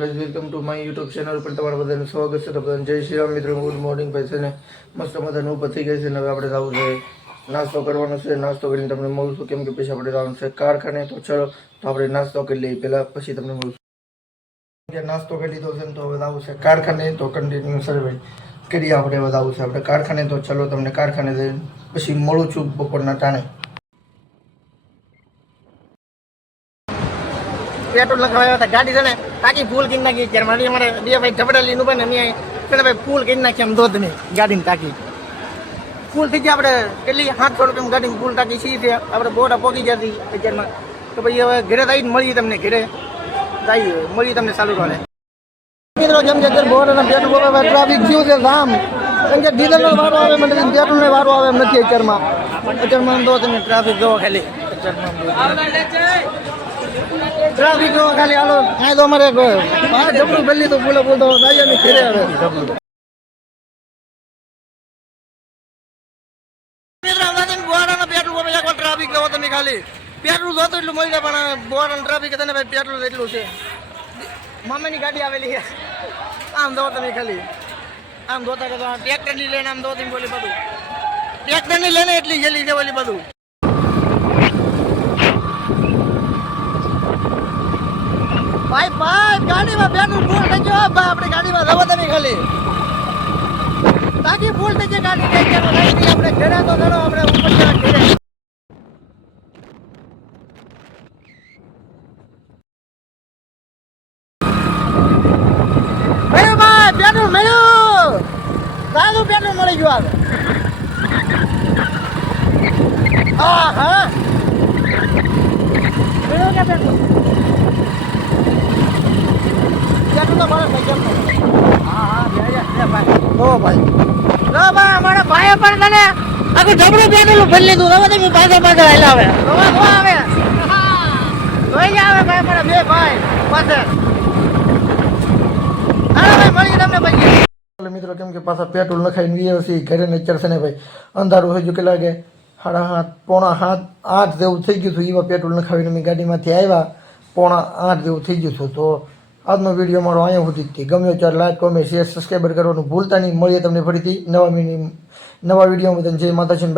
Welcome to my YouTube channel પર તમારા બધાનું સ્વાગત છે. તો બધાને જય શ્રી રામ મિત્રો. ગુડ મોર્નિંગ ભાઈ છે ને મસ્ત મજાનું ઊભા થઈ ગઈ છે ને હવે આપણે જવું છે નાસ્તો કરવાનો છે. નાસ્તો કરીને તમને મળું છું કેમ કે પછી આપણે જવાનું છે કારખાને. તો ચલો તો આપણે નાસ્તો કરી લઈએ પહેલાં પછી તમને મળું છું. નાસ્તો કરી લીધો છે ને તો હવે જવું છે કારખાને. તો કન્ટિન્યુ સર્વે કરીએ આપણે હવે જવું છે આપણે કારખાને. તો ચલો તમને કારખાને જઈને પછી મળું છું બપોરના ટાણે. પેટ્રોલ લખાવ્યા હતા ગાડી છે ને ટાંકી ફૂલ કરી નાખી. અત્યારે અમારે બે ભાઈ ઝબડા લઈને ઉભા ને અમે પેલા ભાઈ ફૂલ કરી નાખી આમ દોધ ની ગાડીની ટાંકી ફૂલ થઈ ગયા. આપણે કેટલી 700 રૂપિયા ગાડીની ફૂલ ટાંકી સી છે આપણે બોટા પોકી જતી અત્યારમાં. તો પછી હવે ઘરે આવીને મળીએ તમને ઘરે જઈએ મળીએ તમને ચાલુ કરે મિત્રો. જેમ કે અત્યારે બોર્ડના પેટ્રોલ ટ્રાફિક થયું છે જામ કેમ કે ડીઝલનો વારો આવે મને પેટ્રોલનો વારો આવે એમ નથી અત્યારમાં તો તમે ટ્રાફિક જોવો ખાલી ટ્રાફિક જોવો ખાલી. હાલો અહીં તો અમારે બહાર જબરું ગલ્લી તો બોલો બોલતો જાય ને ઘરે આવે ટ્રાફિક જોવો તમે ખાલી પેટ્રોલ જોતો એટલું મળી જાય પણ બોર્ડ ટ્રાફિક તને ભાઈ પેટ્રોલ એટલું છે. મામાની ગાડી આવેલી આમ દો તમે ખાલી આમ દોતા રહેતો ટ્રેક્ટર ની લઈને આમ દો તમે બોલી બધું ટ્રેક્ટર ની લઈને એટલી ગયેલી છે બોલી બધું. ભાઈ ભાઈ ગાડીમાં પેટ્રોલ ફૂલ થઈ ગયો ભાઈ આપણે ગાડીમાં જવા તમે ખાલી ટાંકી ફૂલ થઈ ગઈ ગાડી આપણે ઘરે તો ચલો આપણે ઉપર ઘરે પેટ્રોલ મળ્યું સારું પેટ્રોલ મળી ગયું આવે હા હા મળ્યું કે પેટ્રોલ પેટ્રોલ તો મળે ભાઈ કેમ હા હા ભાઈ ઓ ભાઈ લો ભાઈ અમારા ભાઈએ પણ તને આખું જબરું પેટ્રોલ ભરી લીધું હવે તમે પાછળ હલાવે આવે જોઈ આવે ભાઈ મારા બે ભાઈ પાછળ મિત્રો કેમ કે પાછા પેટ્રોલ નખાઈને ગયા છે ઘરે ને ચડશે ને ભાઈ અંધારું થઈ ગયું. કેટલા કે 7:30 પોણા 8 જેવું થઈ ગયું હતું. એવા પેટ્રોલ નખાવીને અમે ગાડીમાંથી આવ્યા પોણા 8 જેવું થઈ ગયું હતું. તો આજનો વિડીયો મારો અહીંયા સુધી જ ગમ્યો ત્યારે લાઈક કોમેન્ટ શેર સબસ્ક્રાઈબર કરવાનું ભૂલતા નહીં. મળીએ તમને ફરીથી નવા વિડીયો બધાને જય માતાજી.